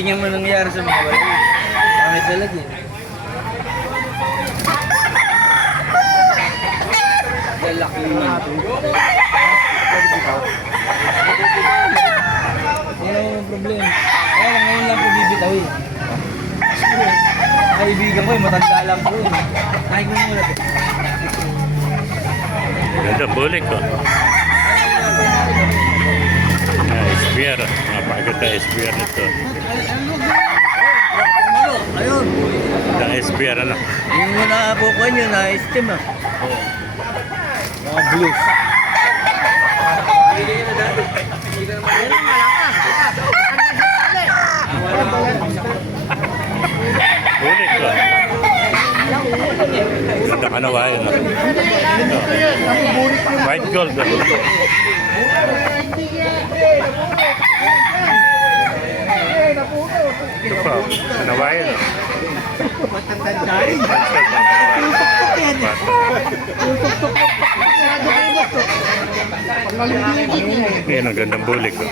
tingnan mo nangyayari sa mga wala. Pangit talaga eh. Lalaki natin. Yan ang problema. Kaya lang ngayon lang po bibitaw eh. Kaibigan ko eh, matanda lang po eh. Ay ko muna po. Ganda bulik ko. SBR. Mga pagod na SBR nito. Ayun. Ang SBR ano? Yung muna po ko nyo na steam ah. Mga blues. Bulik ko. Ganda ka na wayo no? White gold. Ito pa. Kanawayan no? Yan ang gandang bulik ko.